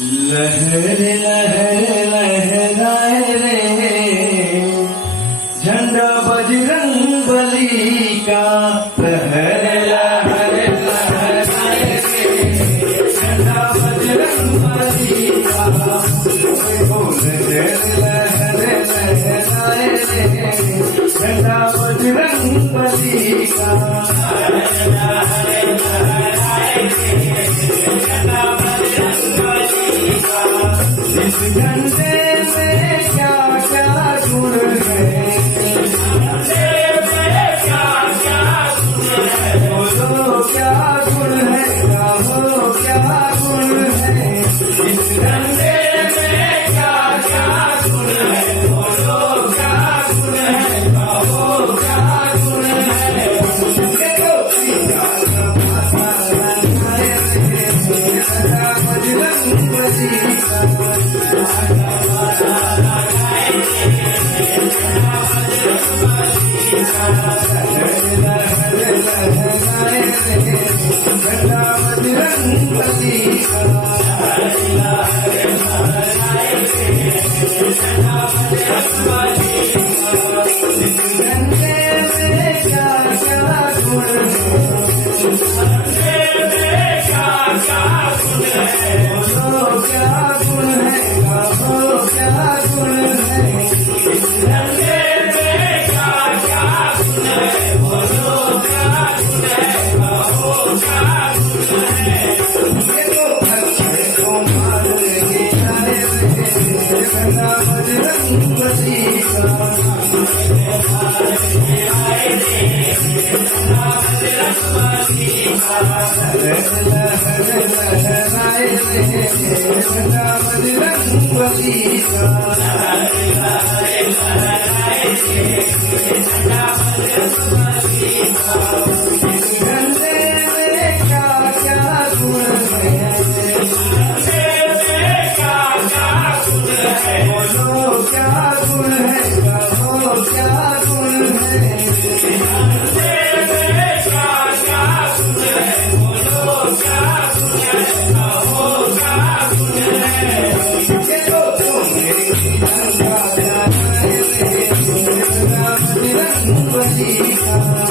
लहर लहर लहराए रे झंडा बजरंग बली का। लहर लहर लहराए रे झंडा बजरंग बली का। लहर लहर लहराए रे झंडा बजरंग बली का। इस झंडे में क्या क्या गुण है, बोलो क्या गुण है, कहो क्या गुण है। इस झंडे में क्या क्या गुण है, बोलो क्या गुण है, कहो क्या गुण है। देखो बजरंग बली का।